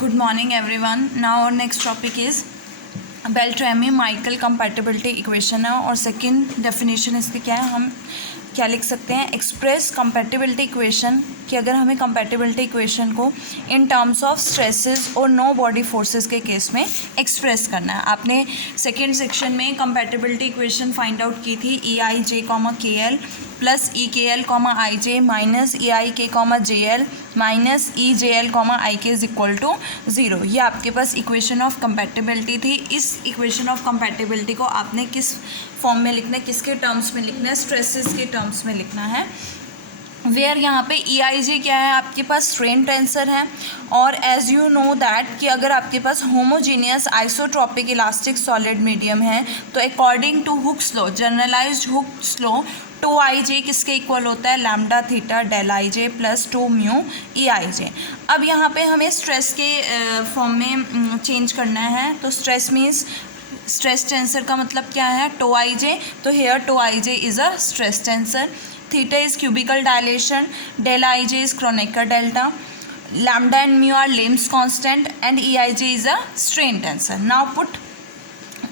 Good morning everyone. Now our next topic is Beltrami-Michael compatibility equation है और second definition इसके क्या है, हम क्या लिख सकते हैं, एक्सप्रेस कंपैटिबिलिटी इक्वेशन कि अगर हमें कंपैटिबिलिटी इक्वेशन को इन टर्म्स ऑफ स्ट्रेसेस और नो बॉडी फोर्सेस के केस में एक्सप्रेस करना है। आपने सेकंड सेक्शन में कंपैटिबिलिटी इक्वेशन फाइंड आउट की थी E I J comma K L plus E K L comma I J minus E I K comma J L minus E J L comma I K is equal to 0। ये आपके पास equation of compatibility थी। इस equation of compatibility को आपने किस form में लिखना है, किसके टर्म्स में लिखना है, स्ट्रेसेस के टर्म्स में लिखना है। वेयर यहाँ पे ई आई जे क्या है, आपके पास स्ट्रेन टेंसर है और एज यू नो दैट कि अगर आपके पास homogeneous isotropic elastic solid medium है तो according to Hooke's law, generalised Hooke's law, tau I J किसके इक्वल होता है, lambda theta del I J plus two mu E I J. अब यहाँ पे हमें स्ट्रेस के फॉर्म में चेंज करना है, तो स्ट्रेस मीन्स स्ट्रेस टेंसर का मतलब क्या है, टो आई जे, तो here tau I J is a stress tensor, theta is cubical dilation, del I J is Kronecker delta, lambda and mu are Lame's constant and E I J is a strain tensor. Now put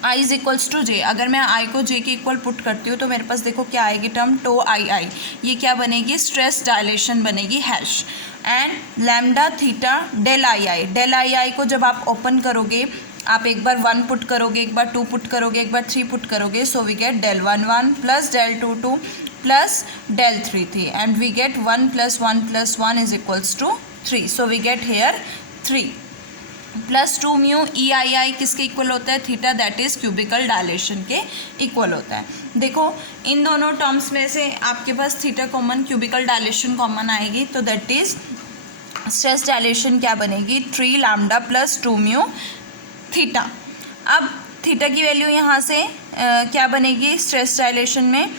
I is equals to J. अगर मैं आई को जे के equal put करती हूँ तो मेरे पास देखो क्या आएगी टर्म, टो आई आई, ये क्या बनेगी, स्ट्रेस डायलेशन बनेगी hash, and lambda theta del I I. Del I I को जब आप ओपन करोगे, आप एक बार 1 पुट करोगे, एक बार 2 पुट करोगे, एक बार 3 पुट करोगे, so we get del 1 1 plus del 2 2 plus del 3 3 and we get 1 plus 1 is equals to 3, so we get here 3 plus 2 mu E I I किसके इक्वल होता है, theta, that is cubical dilation के equal होता है। देखो इन दोनों terms में से आपके पास theta common, cubical dilation common आएगी, तो दैट इज़ स्ट्रेस डायलेशन क्या बनेगी, 3 लैम्डा प्लस 2 म्यू थीटा। अब थीटा की वैल्यू यहाँ से क्या बनेगी स्ट्रेस डायलेशन में,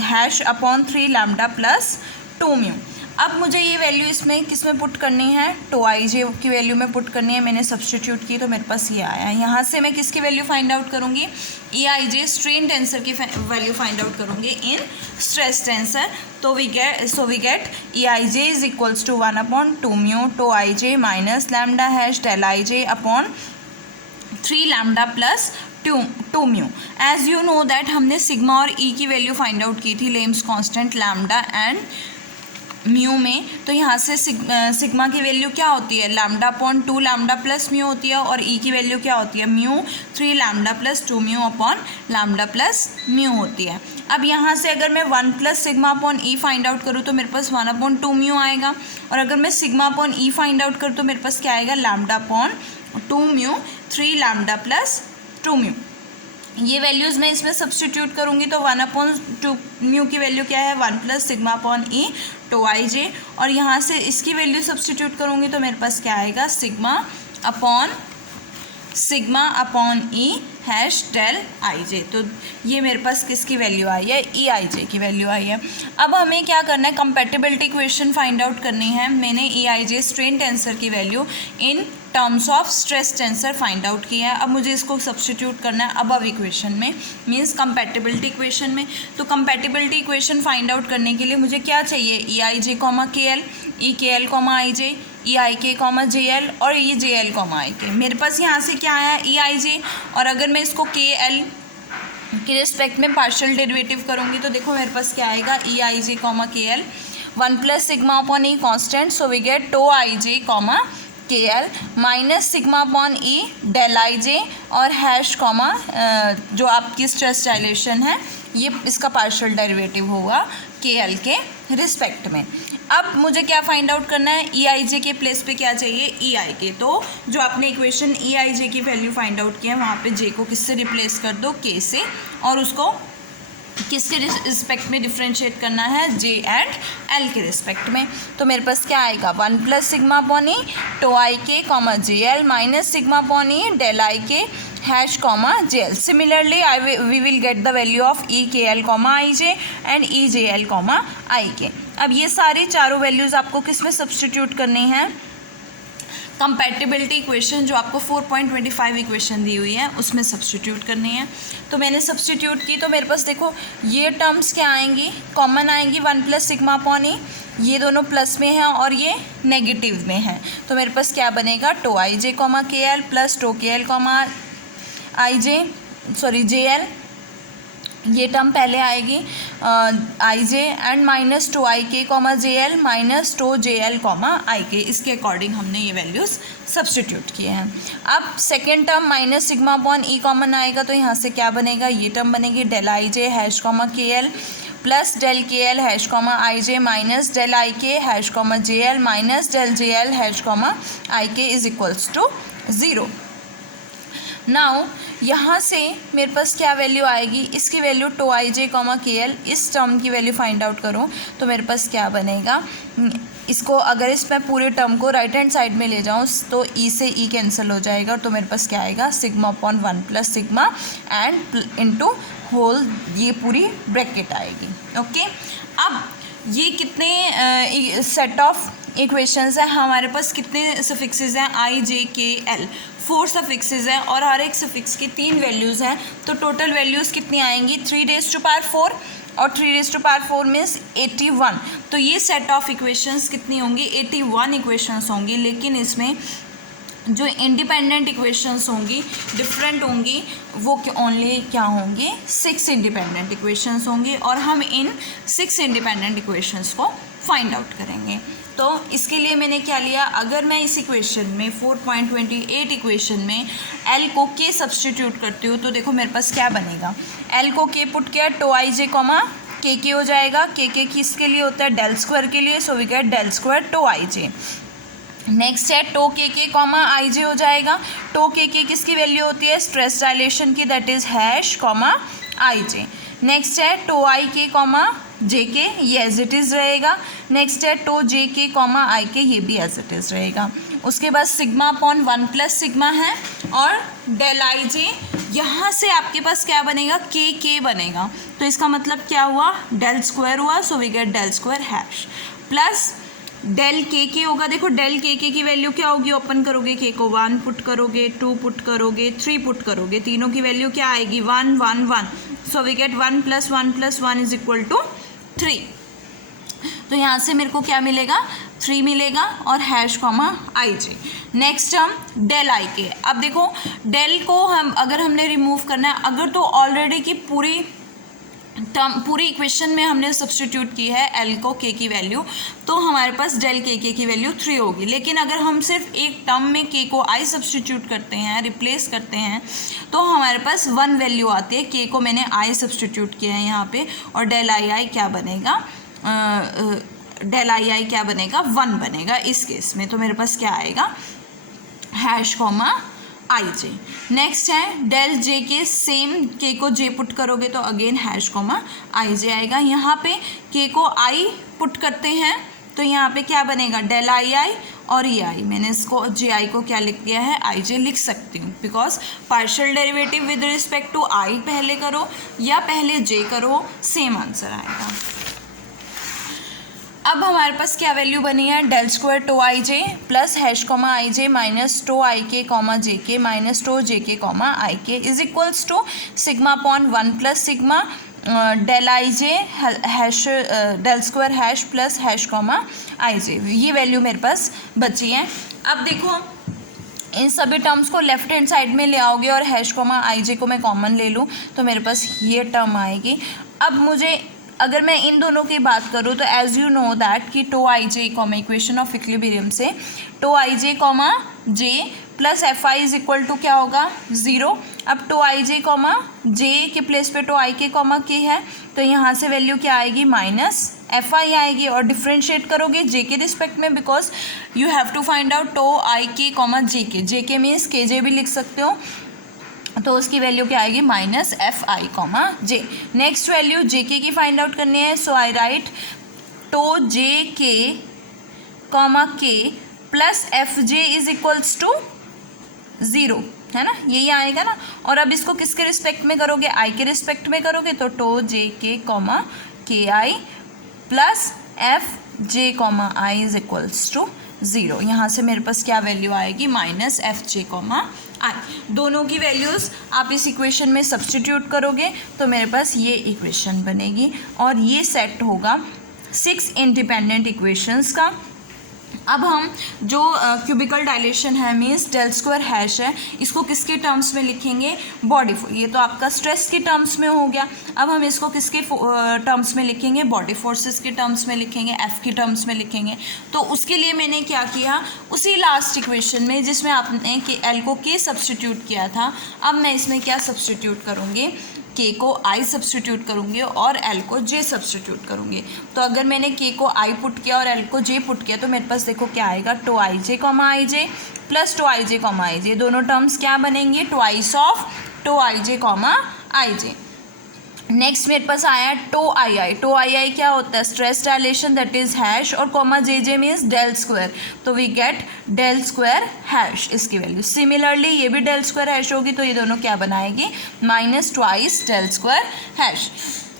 hash upon 3 lambda plus 2 mu. अब मुझे ये वैल्यू इसमें किस में पुट करनी है, टो आई जे की वैल्यू में पुट करनी है। मैंने सब्सटीट्यूट की तो मेरे पास ये आया है। यहाँ से मैं किसकी वैल्यू फाइंड आउट करूँगी, E I J strain tensor की वैल्यू फाइंड आउट करूँगी इन स्ट्रेस टेंसर। तो we get E I J is equals to 1 upon 2 mu tau I J minus lambda hash del I J upon 3 lambda plus 2 mu. As you know that हमने sigma और E की value find out की थी, Lame's constant lambda and mu में। तो यहाँ से sigma की वैल्यू क्या होती है, lambda upon 2 lambda plus mu होती है, और ई की वैल्यू क्या होती है, mu 3 lambda plus 2 mu upon lambda plus mu होती है। अब यहाँ से अगर मैं 1 प्लस सिग्मा अपॉन ई फाइंड आउट करूँ तो मेरे पास 1 अपॉन 2 म्यू आएगा, और अगर मैं सिग्मा अपॉन ई फाइंड आउट करूँ तो मेरे पास क्या आएगा, lambda upon 2 mu 3 lambda plus 2 mu. ये वैल्यूज़ मैं इसमें सब्सटीट्यूट करूँगी तो 1 अपॉन 2 म्यू की वैल्यू क्या है, 1 plus sigma upon E tau I J, और यहाँ से इसकी वैल्यू सब्सटीट्यूट करूँगी तो मेरे पास क्या आएगा, sigma upon E hash del I J. तो ये मेरे पास किसकी वैल्यू आई है, ई आई जे की वैल्यू आई है। अब हमें क्या करना है, कंपैटिबिलिटी इक्वेशन फाइंड आउट करनी है। मैंने ई आई जे स्ट्रेन टेंसर की value in terms of stress tensor find out किया है। अब मुझे इसको सब्सटीट्यूट करना है अबव इक्वेशन में, मीन्स कंपैटिबिलिटी इक्वेशन में। तो कंपैटिबिलिटी इक्वेशन फाइंड आउट करने के लिए मुझे क्या चाहिए, ई I J comma K L, E K L comma I J, E I K comma J L और ई जे एल कॉमा आई के। मेरे पास यहाँ से क्या आया, ई आई जे, और अगर मैं इसको के एल के रिस्पेक्ट में पार्शियल डेरिवेटिव करूँगी तो देखो मेरे पास क्या आएगा, E I J comma K L 1 plus sigma upon E constant, so we get tau I J comma K L minus sigma upon E del I J और हैश कॉमा जो आपकी स्ट्रेस डायलेशन है, ये इसका partial derivative होगा के L के respect में। अब मुझे क्या फाइंड आउट करना है, ई आई जे के प्लेस पे क्या चाहिए, ई आई के। तो जो आपने इक्वेशन ई आई जे की वैल्यू फाइंड आउट किया है वहाँ पे जे को किससे रिप्लेस कर दो, के से, और उसको किसके रिस्पेक्ट में डिफ्रेंशिएट करना है, जे एंड एल के रिस्पेक्ट में। तो मेरे पास क्या आएगा, 1 plus sigma upon E tau I K comma J L minus sigma upon E del I K hash comma J L. Similarly we will get the value of E K L comma I J and E J L comma I K. अब ये सारी चारों values आपको किस में substitute करनी है, compatibility equation जो आपको 4.25 इक्वेशन दी हुई है उसमें सब्स्टिट्यूट करनी है। तो मैंने सब्स्टिट्यूट की, तो मेरे पास देखो ये टर्म्स क्या आएंगी, कॉमन आएंगी 1 प्लस सिग्मा अपॉन ई, ये दोनों प्लस में हैं और ये नेगेटिव में हैं। तो मेरे पास क्या बनेगा, tau I J comma K L plus tau K L comma I J J L, ये टर्म पहले आएगी I J and minus tau I K comma J L minus tau J L comma I K. इसके according हमने ये values substitute किए हैं। अब second term minus sigma upon E common आएगा, तो यहाँ से क्या बनेगा, ये टर्म बनेगी del I J hash comma K L plus del K L hash comma I J minus del I K hash comma J L minus del J L hash comma I K is equals to 0। Now यहाँ से मेरे पास क्या value आएगी, इसकी value tau I J comma K L, इस term की value find out करूँ तो मेरे पास क्या बनेगा, इसको अगर इस मैं पूरे टर्म को राइट हैंड साइड में ले जाऊँ तो ई से ई कैंसिल हो जाएगा, तो मेरे पास क्या आएगा, sigma upon 1 plus sigma and into whole, ये पूरी ब्रैकेट आएगी। ओके, अब ये कितने सेट ऑफ इक्वेशंस हैं हमारे पास, कितने सफिक्सेस हैं, आई जे के एल, 4 सफिक्सेस हैं और हर एक सफिक्स की 3 वैल्यूज़ हैं। तो टोटल वैल्यूज़ कितनी आएंगी, 3 रेज़ टू पावर 4 और 3 रेज़ टू पावर 4 मीन्स 81। तो ये सेट ऑफ इक्वेशंस कितनी होंगी, 81 इक्वेशंस होंगी। लेकिन इसमें जो इंडिपेंडेंट इक्वेशंस होंगी डिफरेंट होंगी, वो ओनली क्या होंगी, 6 इंडिपेंडेंट इक्वेशंस होंगी और हम इन 6 इंडिपेंडेंट इक्वेशंस को फाइंड आउट करेंगे। तो इसके लिए मैंने क्या लिया, अगर मैं इस इक्वेशन में 4.28 इक्वेशन में एल को के सब्स्टिट्यूट करती हूँ तो देखो मेरे पास क्या बनेगा, एल को के पुट किया, टो आई जे कॉमा के हो जाएगा, के किसके लिए होता है, डेल स्क्वायर के लिए, so we get del square tau I J. Next है tau K comma I J हो जाएगा, टो के किसकी वैल्यू होती है, स्ट्रेस डायलेशन की, that is hash comma I J. Next है tau I K comma J K, ये as it is रहेगा। नेक्स्ट है tau J K comma I के, ये भी एज इट इज़ रहेगा। उसके बाद सिग्मा अपॉन 1 प्लस सिग्मा है और डेल आई जे, यहाँ से आपके पास क्या बनेगा, के बनेगा। तो इसका मतलब क्या हुआ, डेल स्क्वायर हुआ, so we get del square hash plus del K होगा। देखो डेल के की वैल्यू क्या होगी, ओपन करोगे के को 1 पुट करोगे, 2 पुट करोगे, 3 पुट करोगे, तीनों की वैल्यू क्या आएगी, 1 1 1, so we get 1 plus 1 plus 1 is equal to 3। तो यहाँ से मेरे को क्या मिलेगा, 3 मिलेगा और hash comma I J. Next हम डेल आई के, अब देखो डेल को हम अगर हमने रिमूव करना है, अगर तो ऑलरेडी की पूरी इक्वेशन में हमने सब्स्टिट्यूट की है एल को के की वैल्यू, तो हमारे पास डेल के की वैल्यू 3 होगी। लेकिन अगर हम सिर्फ एक टर्म में के को आई सब्स्टिट्यूट करते हैं, रिप्लेस करते हैं, तो हमारे पास 1 वैल्यू आती है, के को मैंने आई सब्स्टिट्यूट किया है यहाँ पे, और डेल आई क्या बनेगा, डेल आई क्या बनेगा, 1 बनेगा इस केस में। तो मेरे पास क्या आएगा, hash comma I J. Next है डेल जे के, सेम के को जे पुट करोगे तो अगेन हैश कॉमा आई जे आएगा। यहाँ पे के को आई पुट करते हैं तो यहाँ पे क्या बनेगा, डेल आई और ये आई, मैंने इसको जे आई को क्या लिख दिया है, आई जे लिख सकती हूँ, because partial derivative with respect to I पहले करो या पहले जे करो, सेम आंसर आएगा। अब हमारे पास क्या वैल्यू बनी है, del square tau I J plus hash comma I J minus tau I K comma J के minus tau J K comma I K is equals to sigma upon 1 plus sigma del I J hash del square hash plus hash comma I J. ये value मेरे पास बची है। अब देखो इन सभी terms को left hand side में ले आओगे और हैश कॉमा आई जे को मैं कॉमन ले लूँ तो मेरे पास ये टर्म आएगी। अब मुझे अगर मैं इन दोनों की बात करूँ तो एज यू नो दैट कि tau I J comma equation of equilibrium से tau I J comma J plus F I is equal to क्या होगा, 0। अब to I J comma J के प्लेस पे टो आई के कॉमा के है तो यहाँ से वैल्यू क्या आएगी, माइनस एफ आई आएगी और डिफ्रेंशिएट करोगे जे के रिस्पेक्ट में, because you have to find out tau I K comma J के मीन्स के जे भी लिख सकते हो, तो उसकी वैल्यू क्या आएगी, minus F I comma J. Next value J K की फाइंड आउट करनी है, सो आई right to J K comma K plus F J is equals to 0, है ना, यही आएगा ना। और अब इसको किसके रिस्पेक्ट में करोगे, आई के रिस्पेक्ट में करोगे तो to J K comma K I plus F J comma I is equals to 0। यहाँ से मेरे पास क्या वैल्यू आएगी, minus F J comma I. दोनों की वैल्यूज़ आप इस इक्वेशन में सब्स्टिट्यूट करोगे तो मेरे पास ये इक्वेशन बनेगी और ये सेट होगा 6 इंडिपेंडेंट इक्वेशंस का। अब हम जो क्यूबिकल डायलेशन है मीन्स डेल स्क्वायर हैश है, इसको किसके टर्म्स में लिखेंगे, बॉडी, ये तो आपका स्ट्रेस के टर्म्स में हो गया। अब हम इसको किसके टर्म्स में लिखेंगे, बॉडी फोर्सेस के टर्म्स में लिखेंगे, एफ के टर्म्स में लिखेंगे। तो उसके लिए मैंने क्या किया, उसी लास्ट इक्वेशन में जिसमें आपने के एल को के सब्स्टिट्यूट किया था, अब मैं इसमें क्या सब्स्टिट्यूट करूँगी, के को आई सब्स्टिट्यूट करूँगी और एल को जे सब्स्टिट्यूट करूँगी। तो अगर मैंने के को आई पुट किया और एल को जे पुट किया तो मेरे पास देखो क्या आएगा, tau I J comma I J plus tau I J comma I J, दोनों टर्म्स क्या बनेंगे, twice of tau I J comma I J. Next मेरे पास आया to I I. To I आई क्या होता है, stress dilation that is hash और comma J J means del square, तो we get del square hash इसकी वैल्यू। सिमिलरली ये भी डेल स्क्वायर हैश होगी तो ये दोनों क्या बनाएगी, minus twice del square hash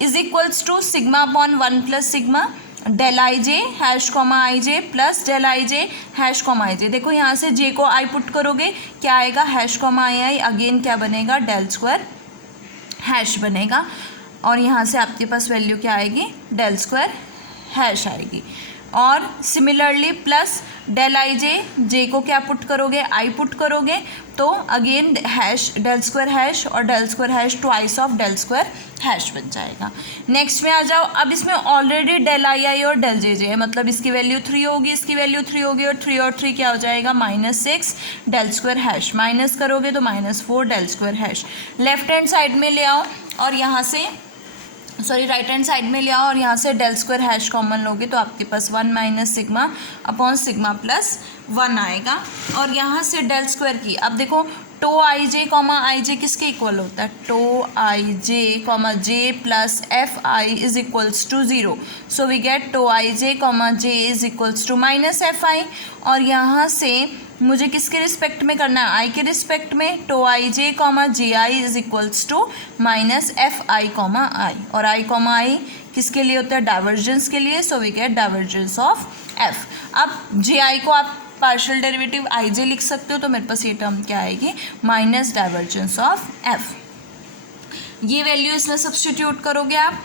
is equals to sigma upon 1 plus sigma del I J hash comma I J plus del I J hash comma I J. देखो यहाँ से जे को आई पुट करोगे क्या आएगा, हैश कॉमा आई आई, अगेन क्या बनेगा, del square hash बनेगा और यहाँ से आपके पास वैल्यू क्या आएगी, डेल स्क्वायर हैश आएगी। और similarly plus del I J, J को क्या पुट करोगे, आई पुट करोगे तो again hash del square hash और del square hash twice of del square hash बन जाएगा। नेक्स्ट में आ जाओ, अब इसमें ऑलरेडी डेल आई आई और डेल जे जे है, मतलब इसकी वैल्यू 3 होगी, इसकी वैल्यू 3 होगी और 3 और 3 क्या हो जाएगा, -6 डेल स्क्वायर हैश, माइनस करोगे तो -4 del square hash. Left hand side में ले आओ और यहाँ से राइट हैंड साइड में ले आओ और यहाँ से डेल स्क्वायर हैश कॉमन लोगे तो आपके पास 1 minus sigma upon sigma plus 1 आएगा। और यहाँ से डेल स्क्वायर की, अब देखो to I J comma I J किसके इक्वल होता है, tau I J comma J plus F I is equals to 0, so we get tau I J comma J is equals to minus F I. और यहाँ से मुझे किसके respect में करना है, आई के रिस्पेक्ट में, tau I J comma J I is equals to minus F I comma I, और आई कॉमा आई किसके लिए होता है, डाइवर्जेंस के लिए, so we get divergence of F. अब जे आई को आप पार्शियल डेरिवेटिव आई जे लिख सकते हो तो मेरे पास ये टर्म क्या आएगी, माइनस डाइवर्जेंस ऑफ एफ। ये वैल्यू इसमें सब्स्टिट्यूट करोगे आप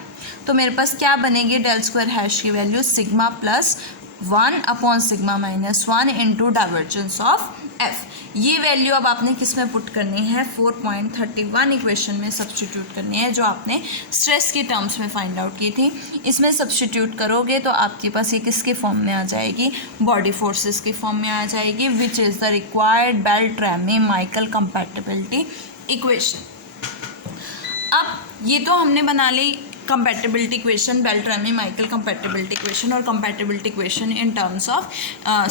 तो मेरे पास क्या बनेगी, डेल स्क्वायर हैश की value sigma plus 1 upon sigma minus 1 into divergence of F. ये वैल्यू अब आपने किस में पुट करनी है, 4.31 इक्वेशन में सब्स्टिट्यूट करनी है जो आपने स्ट्रेस के टर्म्स में फाइंड आउट की थी। इसमें सब्स्टिट्यूट करोगे तो आपके पास ये किसके फॉर्म में आ जाएगी, बॉडी फोर्सेस के फॉर्म में आ जाएगी, which is the required Beltrami Michell compatibility equation. अब ये तो हमने बना ली compatibility equation, Beltrami Michell compatibility equation और compatibility equation in terms of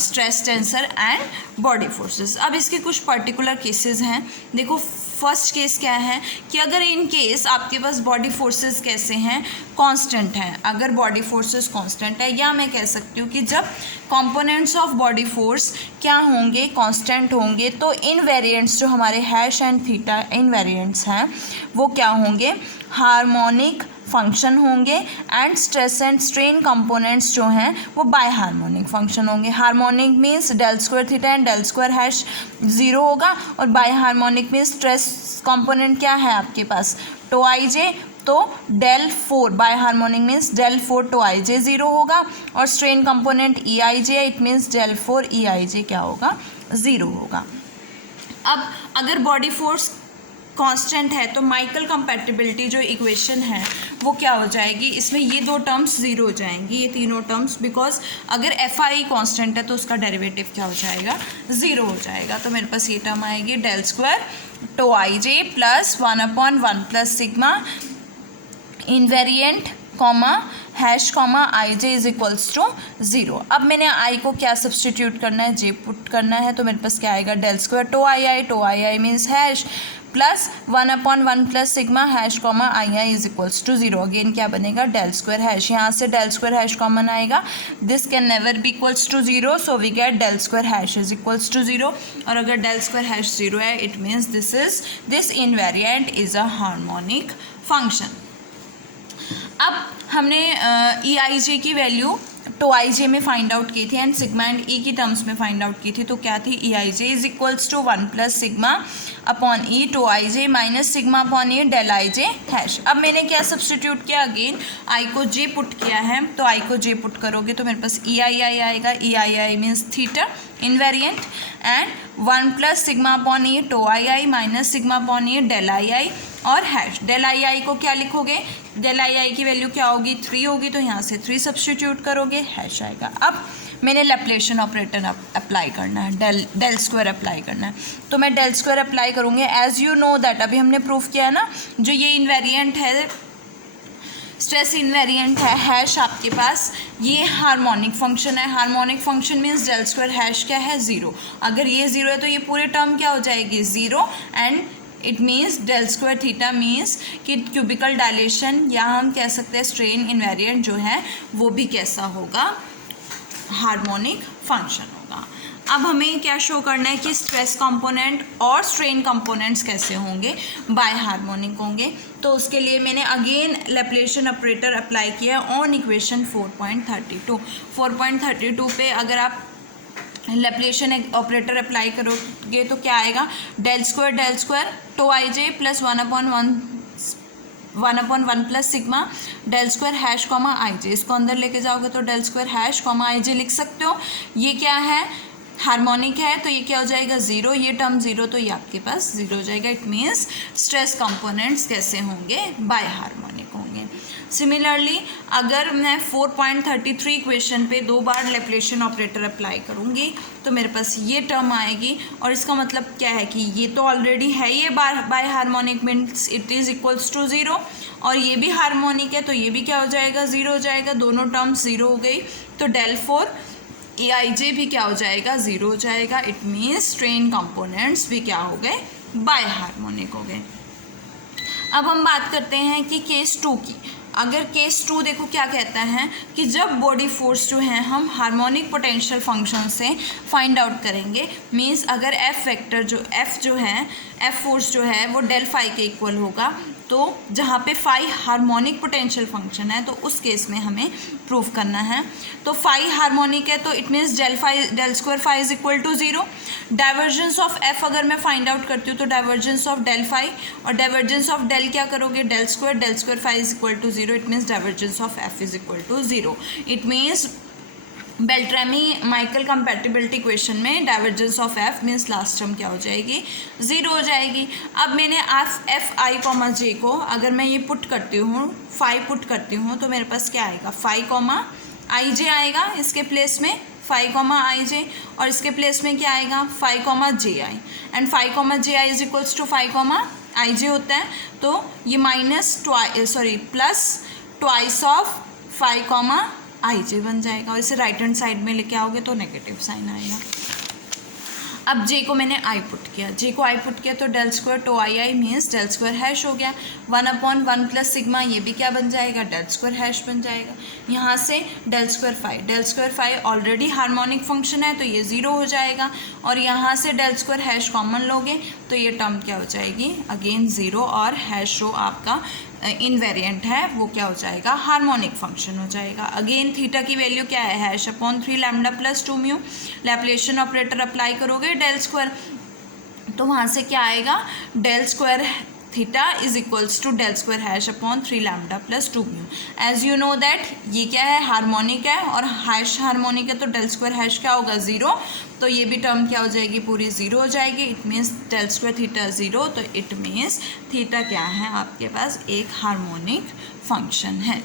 stress tensor and body forces. अब इसके कुछ पर्टिकुलर केसेस हैं। देखो फर्स्ट केस क्या है कि अगर इन केस आपके पास बॉडी फोर्सेस कैसे हैं, कांस्टेंट हैं। अगर बॉडी फोर्सेस कांस्टेंट है, या मैं कह सकती हूँ कि जब कंपोनेंट्स ऑफ बॉडी फोर्स क्या होंगे, कांस्टेंट होंगे, तो इनवेरिएंट्स जो हमारे हैश एंड थीटा इनवेरिएंट्स हैं वो क्या होंगे, हार्मोनिक फंक्शन होंगे and stress and strain components जो हैं वो बाय हार्मोनिक फंक्शन होंगे। Harmonic means del square theta and del square hash 0 होगा और bye harmonic means stress component क्या है आपके पास, टो आई जे, तो del 4 bye harmonic means del 4 tau I J 0 होगा और strain component E I J, it means del 4 E I J क्या होगा, 0 होगा। अब अगर बॉडी फोर्स कांस्टेंट है तो माइकल कंपैटिबिलिटी जो इक्वेशन है वो क्या हो जाएगी, इसमें ये दो टर्म्स 0 हो जाएंगी, ये तीनों टर्म्स, बिकॉज अगर एफ आई कांस्टेंट है तो उसका डेरिवेटिव क्या हो जाएगा, 0 हो जाएगा। तो मेरे पास ये टर्म आएगी del square tau I J plus 1/1 plus sigma invariant comma hash comma I J is equals to 0। अब मैंने आई को क्या सब्स्टिट्यूट करना है, जे पुट करना है, तो मेरे पास क्या आएगा, del square tau I I means hash plus 1/1 plus sigma hash comma I is equals to 0। Again क्या बनेगा, डेल स्क्वायर हैश, यहाँ से डेल स्क्वायर हैश कॉमन आएगा, this can never be equals to 0, so we get del square hash is equals to 0। और अगर del square hash 0 है it means this invariant is a harmonic function. अब हमने ई I जे की value tau I जे में find out की थी and sigma and ई की टर्म्स में फाइंड आउट की थी, तो क्या थी, E I J is equals to 1 plus sigma upon E tau I J minus sigma upon E del I J hash. अब मैंने क्या सब्सटीट्यूट किया, अगेन आई को जे पुट किया है, तो आई को जे पुट करोगे तो मेरे पास ई आई आई आएगा, E I I means theta invariant and 1 plus sigma upon E tau I I minus sigma upon E del I I और हैश। डेल आई आई को क्या लिखोगे, डेल आई आई की वैल्यू क्या होगी, 3 होगी, तो यहाँ से 3 सब्सटीट्यूट करोगे, हैश आएगा। अब मैंने लैप्लेशियन ऑपरेटर अप्लाई करना है, डेल स्क्वायर अप्लाई करना है, तो मैं डेल स्क्वायर अप्लाई करूँगी। एज यू नो दैट अभी हमने प्रूफ किया ना, जो ये इन्वेरिएंट है, स्ट्रेस इनवेरिएंट है, हैश आपके पास ये हार्मोनिक फंक्शन है। Harmonic function means del square hash क्या है, 0। अगर ये 0 है तो ये पूरे टर्म क्या हो जाएगी, 0 and it means del square theta means कि क्यूबिकल डायलेशन या हम कह सकते हैं स्ट्रेन इनवेरिएंट जो है वो भी कैसा होगा, हार्मोनिक फंक्शन होगा। अब हमें क्या शो करना है कि स्ट्रेस कंपोनेंट और स्ट्रेन कंपोनेंट्स कैसे होंगे, बाय हार्मोनिक होंगे। तो उसके लिए मैंने अगेन लैप्लेशियन ऑपरेटर अप्लाई किया ऑन इक्वेशन 4.32। 4.32 पे अगर आप लैप्लेशियन ऑपरेटर अप्लाई करोगे तो क्या आएगा, del square tau I J plus 1/1 plus sigma del square hash comma I J. इसको अंदर लेके जाओगे तो del square hash comma I J लिख सकते हो। ये क्या है, हार्मोनिक है, तो ये क्या हो जाएगा, 0, ये टर्म 0, तो ये आपके पास 0 हो जाएगा। इट मीन्स स्ट्रेस कंपोनेंट्स कैसे होंगे, बाय हार्मोनिक होंगे। सिमिलरली अगर मैं 4.33 इक्वेशन पे 2 बार लैप्लेशियन ऑपरेटर अप्लाई करूँगी तो मेरे पास ये टर्म आएगी, और इसका मतलब क्या है कि ये तो ऑलरेडी है, ये by harmonic means it is equals to 0, और ये भी हार्मोनिक है तो ये भी क्या हो जाएगा, 0 हो जाएगा। दोनों टर्म्स 0 हो गई, तो डेल 4 ए आई जे भी क्या हो जाएगा, 0 हो जाएगा। इट मीन्स स्ट्रेन कंपोनेंट्स भी क्या हो गए, बाय हार्मोनिक हो गए। अब हम बात करते हैं कि केस 2 की। अगर केस 2 देखो क्या कहता है कि जब बॉडी फोर्स जो है हम हार्मोनिक पोटेंशियल फंक्शन से फाइंड आउट करेंगे, मीन्स अगर एफ वेक्टर जो एफ फोर्स जो है वो डेल फाई के इक्वल होगा, तो जहाँ पे फाई हार्मोनिक पोटेंशियल फंक्शन है तो उस केस में हमें प्रूव करना है। तो फाई हार्मोनिक है तो it means del square phi is equal to 0। Divergence of F अगर मैं फाइंड आउट करती हूँ तो डाइवर्जेंस ऑफ डेल फाई और डाइवर्जेंस ऑफ डेल क्या करोगे, del square phi is equal to 0। It means divergence of F is equal to 0। It means Beltrami Michell compatibility equation में divergence of F means last term क्या हो जाएगी, 0 हो जाएगी। अब मैंने एफ आई कॉमा जे को अगर मैं ये पुट करती हूँ, फाई पुट करती हूँ, तो मेरे पास क्या आएगा, फाई कॉमा आई जे आएगा इसके प्लेस में, फाई कॉमा आई जे, और इसके प्लेस में क्या आएगा, phi comma J I, and phi comma J I is equals to phi comma I J होता है, तो ये plus twice of phi comma I J बन जाएगा, और इसे राइट हैंड साइड में लेके आओगे तो नेगेटिव साइन आएगा। अब जे को मैंने आई पुट किया, तो del square tau I I means del square hash हो गया, 1/1 प्लस सिग्मा, ये भी क्या बन जाएगा, डेल स्क्वायर हैश बन जाएगा। यहाँ से del square phi already harmonic function है तो ये 0 हो जाएगा, और यहाँ से डेल स्क्वायर हैश कॉमन लोगे तो ये टर्म क्या हो जाएगी, अगेन 0, और हैश रो आपका इनवेरिएंट है वो क्या हो जाएगा, हार्मोनिक फंक्शन हो जाएगा। अगेन थीटा की वैल्यू क्या है, hash upon 3 lambda plus 2 mu. Laplacian operator apply करोगे डेल स्क्वायर, तो वहाँ से क्या आएगा, del square theta is equals to del square hash upon 3 lambda plus 2 mu. As you know that ये क्या है, हार्मोनिक है, और हैश हार्मोनिक है तो डेल स्क्वायर हैश क्या होगा, 0, तो ये भी टर्म क्या हो जाएगी, पूरी 0 हो जाएगी। It means del square theta 0, तो इट मीन्स थीटा क्या है आपके पास, एक हार्मोनिक फंक्शन है।